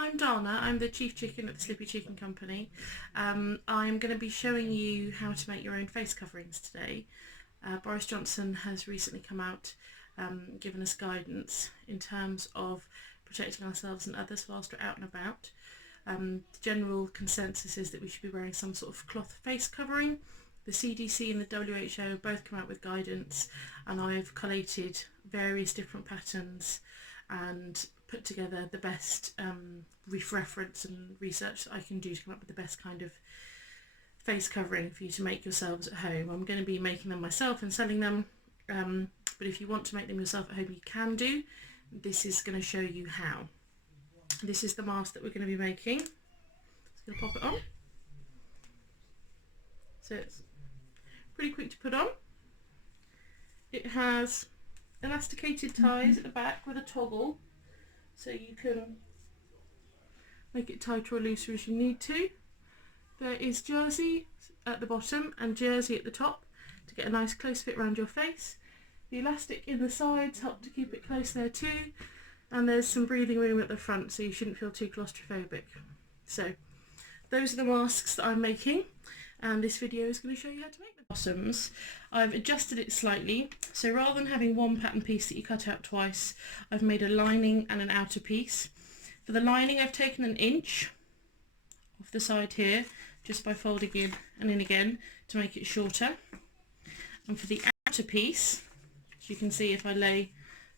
I'm Dana, I'm the Chief Chicken at the Slippy Chicken Company. I'm going to be showing you how to make your own face coverings today. Boris Johnson has recently come out given us guidance in terms of protecting ourselves and others whilst we're out and about. The general consensus is that we should be wearing some sort of cloth face covering. The CDC and the WHO have both come out with guidance, and I've collated various different patterns and put together the best reference and research that I can do to come up with the best kind of face covering for you to make yourselves at home. I'm going to be making them myself and selling them, but if you want to make them yourself at home, you can do. This is going to show you how. This is the mask that we're going to be making. Just going to pop it on. So it's pretty quick to put on. It has elasticated ties at the back with a toggle, so you can make it tighter or looser as you need to. There is jersey at the bottom and jersey at the top to get a nice close fit around your face. The elastic in the sides help to keep it close there too, and there's some breathing room at the front so you shouldn't feel too claustrophobic. So those are the masks that I'm making, and this video is going to show you how to make the bottoms. I've adjusted it slightly, so rather than having one pattern piece that you cut out twice, I've made a lining and an outer piece. For the lining, I've taken 1 inch off the side here, just by folding in and in again to make it shorter. And for the outer piece, as you can see if I lay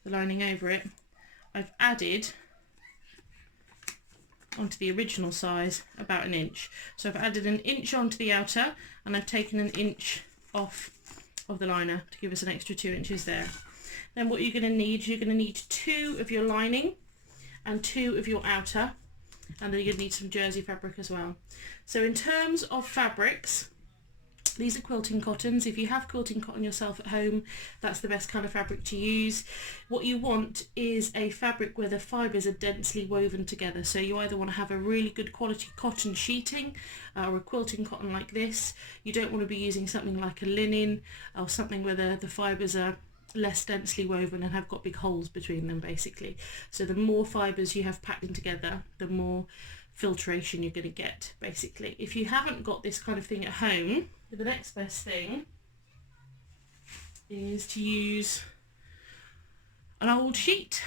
the lining over it, I've added onto the original size about 1 inch. So I've added 1 inch onto the outer, and I've taken 1 inch off of the liner to give us an extra 2 inches there. Then what you're going to need, 2 of your lining and 2 of your outer, and then you're going to need some jersey fabric as well. So in terms of fabrics, these are quilting cottons. If you have quilting cotton yourself at home, that's the best kind of fabric to use. What you want is a fabric where the fibres are densely woven together. So you either want to have a really good quality cotton sheeting or a quilting cotton like this. You don't want to be using something like a linen or something where the fibres are less densely woven and have got big holes between them, basically. So the more fibres you have packed in together, the more filtration you're going to get, basically. If you haven't got this kind of thing at home, the next best thing is to use an old sheet,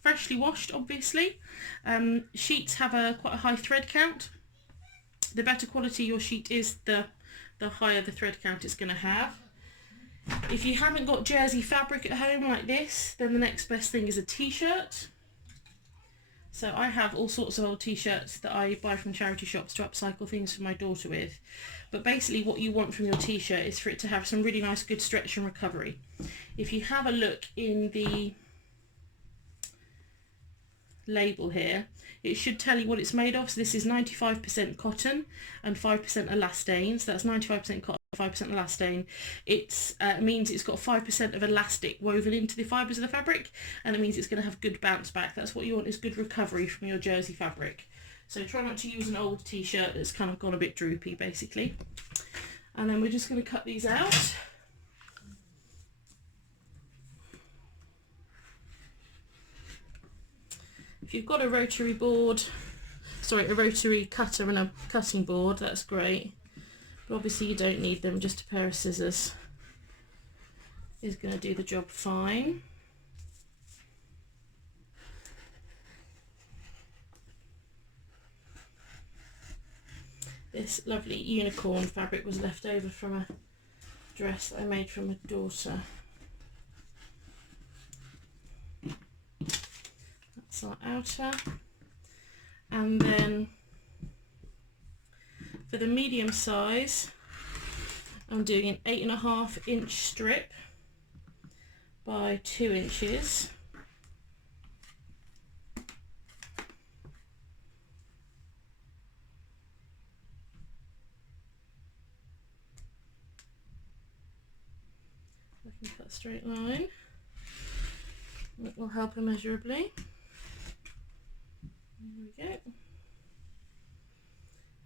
freshly washed obviously. Sheets have quite a high thread count. The better quality your sheet is, the higher the thread count it's going to have. If you haven't got jersey fabric at home like this, then the next best thing is a t-shirt. So I have all sorts of old t-shirts that I buy from charity shops to upcycle things for my daughter with. But basically what you want from your t-shirt is for it to have some really nice good stretch and recovery. If you have a look in the label here, it should tell you what it's made of. So this is 95% cotton and 5% elastane. So that's 95% cotton, 5% elastane. It means it's got 5% of elastic woven into the fibres of the fabric, and it means it's going to have good bounce back. That's what you want, is good recovery from your jersey fabric. So try not to use an old t-shirt that's kind of gone a bit droopy, basically. And then we're just going to cut these out. If you've got a rotary cutter and a cutting board, that's great. But obviously you don't need them, just a pair of scissors is going to do the job fine. This lovely unicorn fabric was left over from a dress that I made for my daughter. That's our outer. And then for the medium size, I'm doing an 8.5 inch strip by 2 inches. I can cut a straight line. It will help immeasurably. There we go.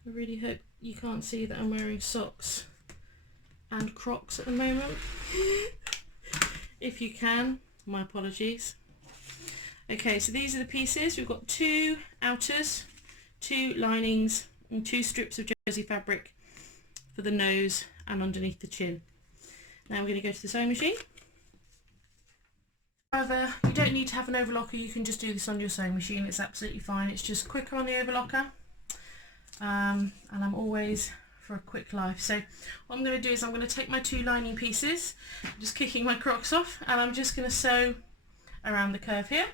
I really hope you can't see that I'm wearing socks and Crocs at the moment. If you can, my apologies. Okay, so these are the pieces. We've got 2 outers 2 linings and 2 strips of jersey fabric for the nose and underneath the chin. Now we're going to go to the sewing machine. However, you don't need to have an overlocker, you can just do this on your sewing machine, it's absolutely fine. It's just quicker on the overlocker, and I'm always for a quick life. So what I'm going to do is I'm going to take my 2 lining pieces, I'm just kicking my Crocs off, and I'm just going to sew around the curve here.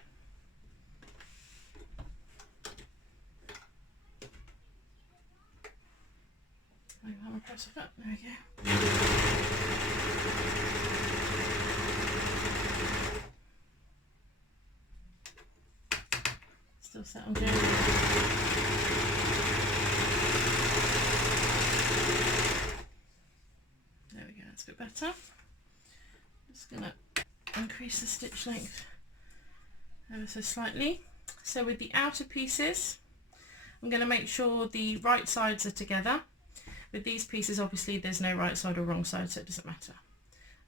I'm press it up. There we go. Still set on Jerry. There we go, that's a bit better. Just going to increase the stitch length ever so slightly. So with the outer pieces, I'm going to make sure the right sides are together. With these pieces, obviously there's no right side or wrong side, so it doesn't matter.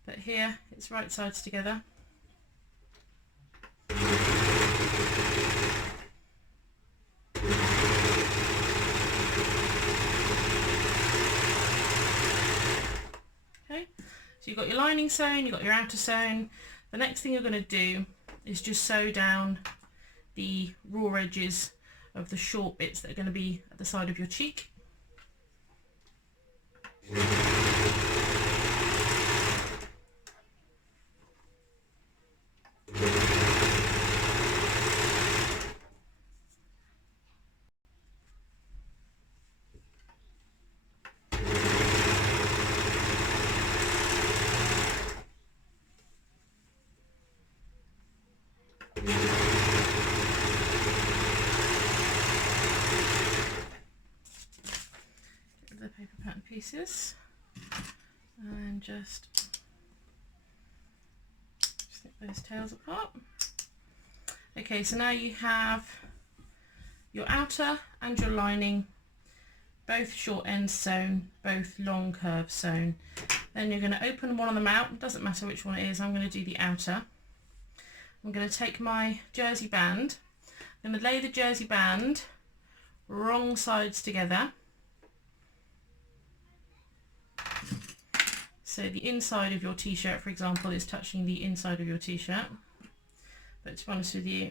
But here, it's right sides together. Okay, so you've got your lining sewn, you've got your outer sewn. The next thing you're going to do is just sew down the raw edges of the short bits that are going to be at the side of your cheek. The paper pattern pieces and just snip those tails apart. Okay, so now you have your outer and your lining, both short ends sewn, both long curves sewn. Then you're going to open one of them out, it doesn't matter which one it is. I'm going to do the outer. I'm going to take my jersey band, I'm going to lay the jersey band wrong sides together. So the inside of your t-shirt, for example, is touching the inside of your t-shirt. But to be honest with you,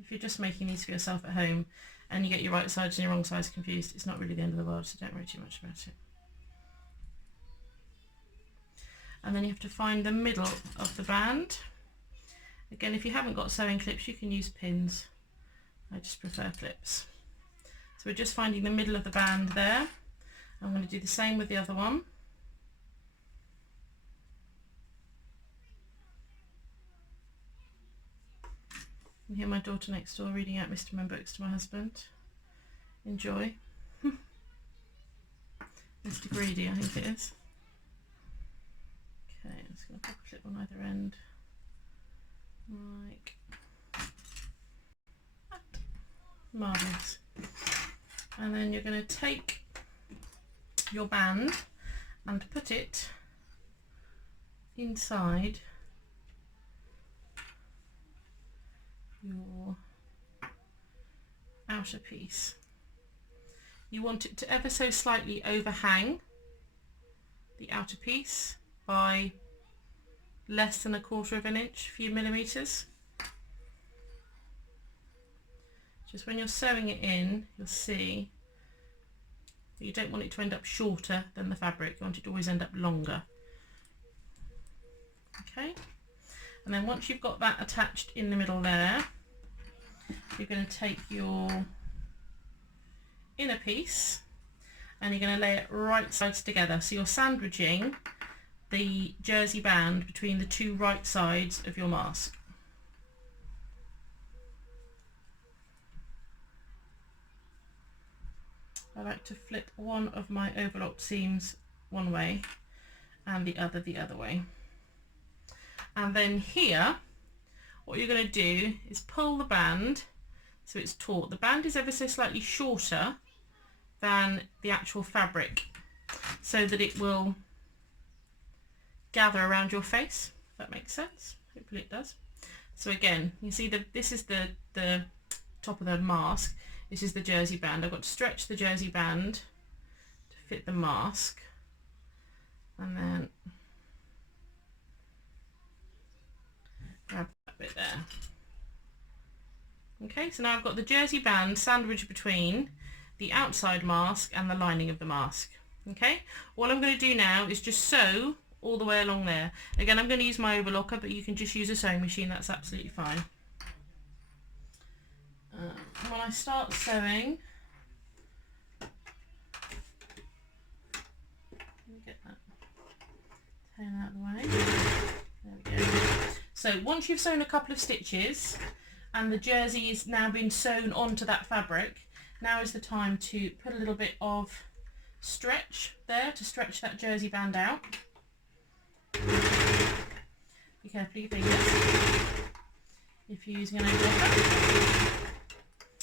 if you're just making these for yourself at home and you get your right sides and your wrong sides confused, it's not really the end of the world, so don't worry too much about it. And then you have to find the middle of the band. Again, if you haven't got sewing clips, you can use pins. I just prefer clips. So we're just finding the middle of the band there. I'm going to do the same with the other one. You can hear my daughter next door reading out Mr. Men books to my husband. Enjoy. Mr. Greedy, I think it is. Okay, I'm just going to pop a clip on either end. Like that. Marvellous. And then you're going to take your band and put it inside your outer piece. You want it to ever so slightly overhang the outer piece by less than 1/4 of an inch, a few millimeters. Just when you're sewing it in, you'll see that you don't want it to end up shorter than the fabric, you want it to always end up longer. Okay, and then once you've got that attached in the middle there, you're going to take your inner piece and you're going to lay it right sides together. So you're sandwiching the jersey band between the 2 right sides of your mask. I like to flip one of my overlocked seams one way and the other way. And then here, what you're going to do is pull the band so it's taut. The band is ever so slightly shorter than the actual fabric so that it will gather around your face, if that makes sense. Hopefully it does. So again, you see that this is the top of the mask. This is the jersey band. I've got to stretch the jersey band to fit the mask, and then grab that bit there. Okay, so now I've got the jersey band sandwiched between the outside mask and the lining of the mask. Okay, all I'm going to do now is just sew all the way along there. Again, I'm going to use my overlocker, but you can just use a sewing machine, that's absolutely fine. When I start sewing, let me get that tail out of the way. There we go. So once you've sewn a couple of stitches and the jersey is now been sewn onto that fabric, now is the time to put a little bit of stretch there to stretch that jersey band out. Be careful with your fingers if you're using an overlocker.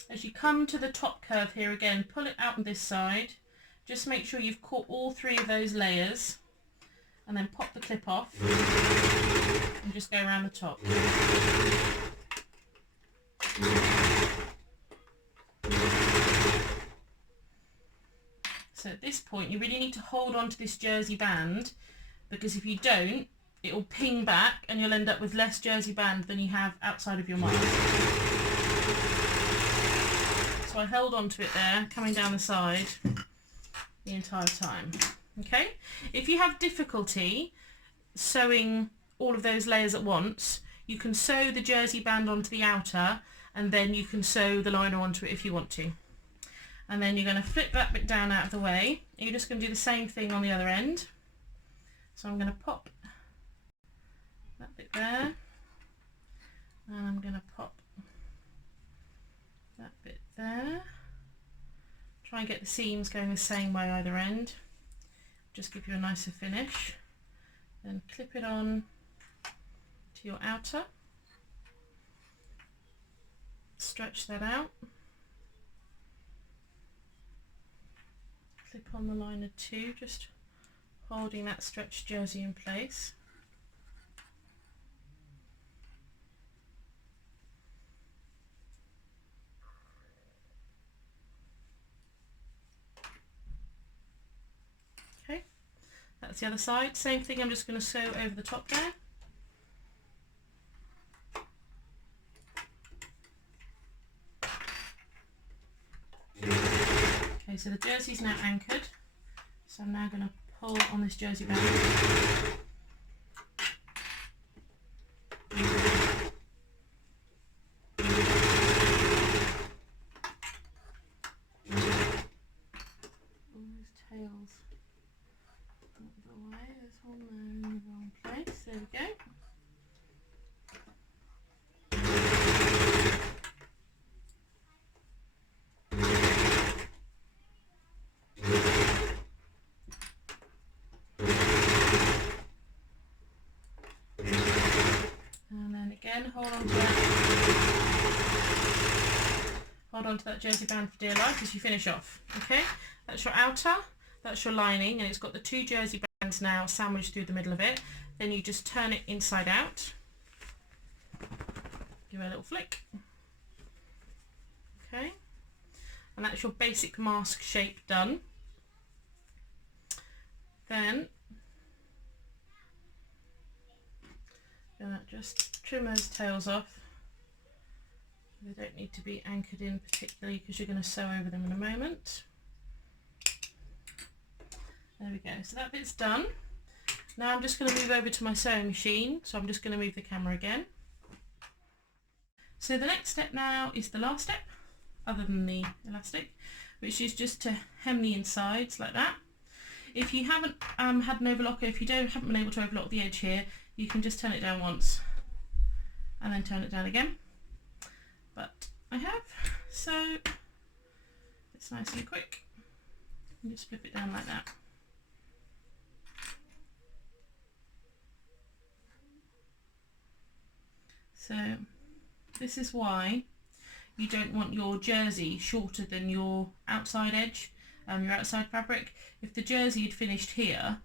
As you come to the top curve here again, pull it out on this side. Just make sure you've caught all three of those layers, and then pop the clip off and just go around the top. So at this point you really need to hold on to this jersey band, because if you don't, it will ping back and you'll end up with less jersey band than you have outside of your mask. So I held on to it there, coming down the side the entire time. Okay, if you have difficulty sewing all of those layers at once, you can sew the jersey band onto the outer, and then you can sew the liner onto it if you want to. And then you're going to flip that bit down out of the way. You're just going to do the same thing on the other end. So I'm going to pop that bit there, and I'm going to pop that bit there. Try and get the seams going the same way either end. Just give you a nicer finish. Then clip it on to your outer. Stretch that out. Clip on the liner too, just holding that stretched jersey in place. Okay, that's the other side. Same thing, I'm just going to sew over the top there. Okay, so the jersey's now anchored, so I'm now going to pull on this jersey band. All those tails out of the way, there's one there in the wrong place, there we go. Hold on to that jersey band for dear life as you finish off. Okay, that's your outer, that's your lining, and it's got the two jersey bands now sandwiched through the middle of it. Then you just turn it inside out, give it a little flick. Okay, and that's your basic mask shape done. Then gonna just trim those tails off. They don't need to be anchored in particularly because you're going to sew over them in a moment. There we go, so that bit's done. Now I'm just going to move over to my sewing machine, so I'm just going to move the camera again. So the next step now is the last step, other than the elastic, which is just to hem the insides like that. If you haven't had an overlocker, if you haven't been able to overlock the edge here, you can just turn it down once and then turn it down again. But I have, so it's nice and quick. And just flip it down like that. So this is why you don't want your jersey shorter than your outside edge, your outside fabric. If the jersey had finished here,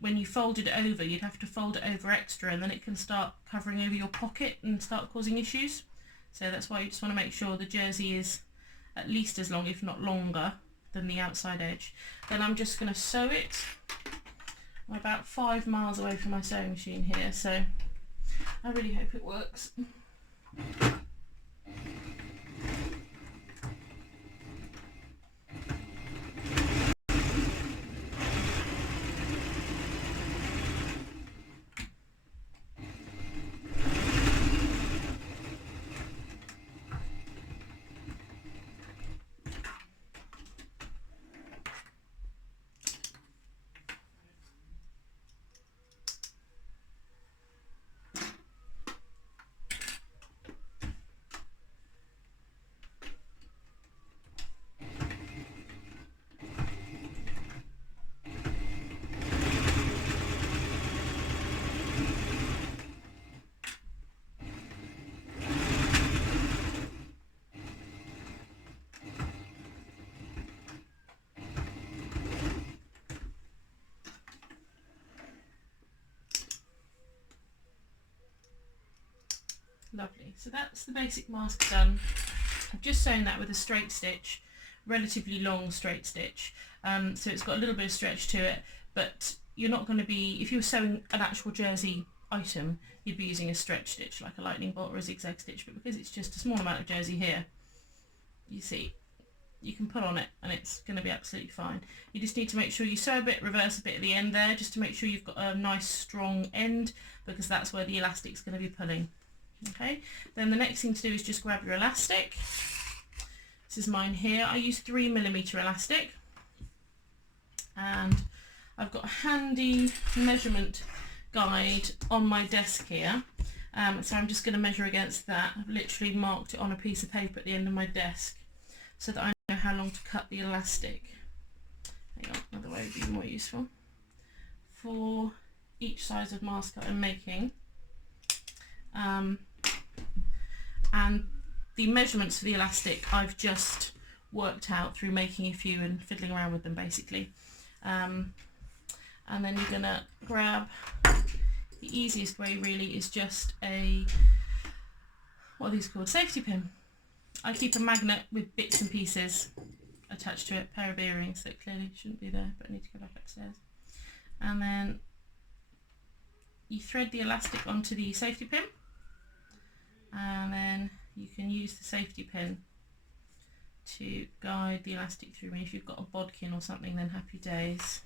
when you folded it over, you'd have to fold it over extra, and then it can start covering over your pocket and start causing issues. So that's why you just want to make sure the jersey is at least as long, if not longer, than the outside edge. Then I'm just going to sew it. I'm about 5 miles away from my sewing machine here, so I really hope it works. Lovely, so that's the basic mask done. I've just sewn that with a straight stitch, relatively long straight stitch, so it's got a little bit of stretch to it, but you're not going to be, if you were sewing an actual jersey item, you'd be using a stretch stitch like a lightning bolt or a zigzag stitch, but because it's just a small amount of jersey here, you see, you can put on it and it's going to be absolutely fine. You just need to make sure you sew a bit, reverse a bit at the end there, just to make sure you've got a nice strong end, because that's where the elastic's going to be pulling. Okay, then the next thing to do is just grab your elastic. This is mine here. I use 3mm elastic, and I've got a handy measurement guide on my desk here, so I'm just going to measure against that. I've literally marked it on a piece of paper at the end of my desk so that I know how long to cut the elastic. Hang on, another way would be more useful. For each size of mask that I'm making, and the measurements for the elastic I've just worked out through making a few and fiddling around with them basically. And then you're going to grab, the easiest way really is just a, what are these called, safety pin. I keep a magnet with bits and pieces attached to it, a pair of earrings that clearly shouldn't be there, but I need to go back upstairs. And then you thread the elastic onto the safety pin, and then you can use the safety pin to guide the elastic through. And if you've got a bodkin or something, then happy days.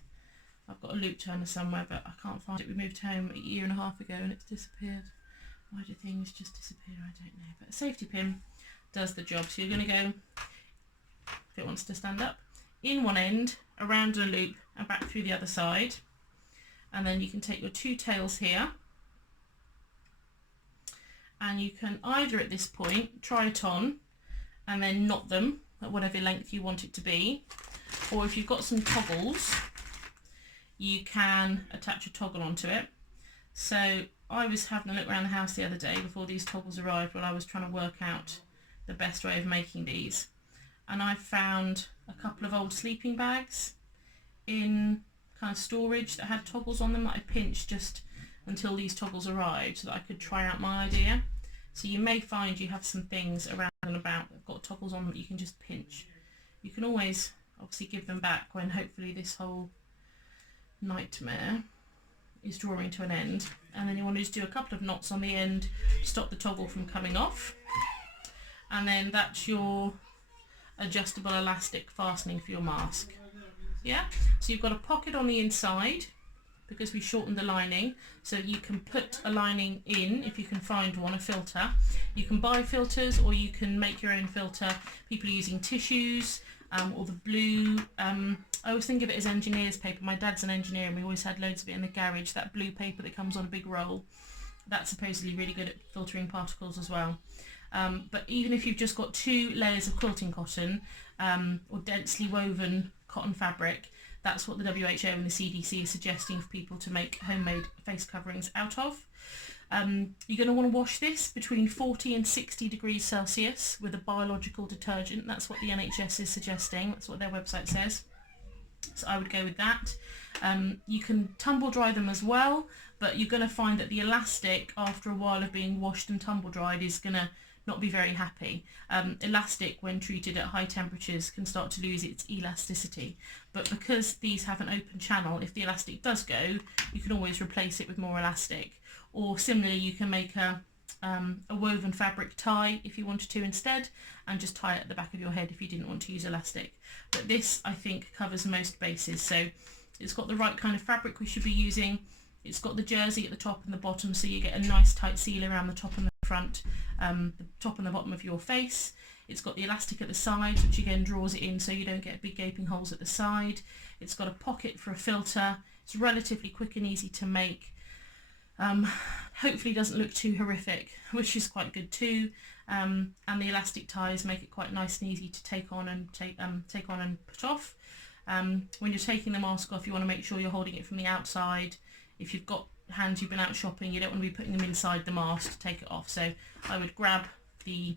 I've got a loop turner somewhere, but I can't find it. We moved home a year and a half ago and it's disappeared. Why do things just disappear? I don't know. But a safety pin does the job. So you're going to go, if it wants to stand up, in one end, around a loop and back through the other side. And then you can take your two tails here, and you can either at this point try it on and then knot them at whatever length you want it to be, or if you've got some toggles you can attach a toggle onto it. So I was having a look around the house the other day before these toggles arrived while I was trying to work out the best way of making these, and I found a couple of old sleeping bags in kind of storage that had toggles on them that I pinched just until these toggles arrived so that I could try out my idea. So you may find you have some things around and about that have got toggles on that you can just pinch. You can always obviously give them back when hopefully this whole nightmare is drawing to an end, and then you want to just do a couple of knots on the end, stop the toggle from coming off, and then that's your adjustable elastic fastening for your mask. Yeah, so you've got a pocket on the inside because we shortened the lining, so you can put a lining in if you can find one, a filter. You can buy filters or you can make your own filter. People are using tissues or the blue, I always think of it as engineer's paper. My dad's an engineer and we always had loads of it in the garage, that blue paper that comes on a big roll. That's supposedly really good at filtering particles as well. But even if you've just got 2 layers of quilting cotton or densely woven cotton fabric, that's what the WHO and the CDC is suggesting for people to make homemade face coverings out of. You're going to want to wash this between 40 and 60 degrees Celsius with a biological detergent. That's what the NHS is suggesting. That's what their website says. So I would go with that. You can tumble dry them as well, but you're going to find that the elastic, after a while of being washed and tumble dried, is going to not be very happy. Elastic, when treated at high temperatures, can start to lose its elasticity, but because these have an open channel, if the elastic does go, you can always replace it with more elastic. Or similarly, you can make a woven fabric tie if you wanted to instead, and just tie it at the back of your head if you didn't want to use elastic. But this, I think, covers most bases. So it's got the right kind of fabric we should be using. It's got the jersey at the top and the bottom, so you get a nice tight seal around the top and the front, the top and the bottom of your face. It's got the elastic at the sides, which again draws it in so you don't get big gaping holes at the side. It's got a pocket for a filter. It's relatively quick and easy to make. Hopefully doesn't look too horrific, which is quite good too. And the elastic ties make it quite nice and easy to take on and put off. When you're taking the mask off, you want to make sure you're holding it from the outside. If you've got hands, you've been out shopping, you don't want to be putting them inside the mask to take it off. So I would grab the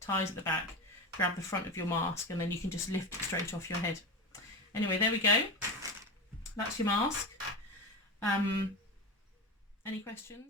ties at the back, grab the front of your mask, and then you can just lift it straight off your head. Anyway, there we go. That's your mask. Any questions?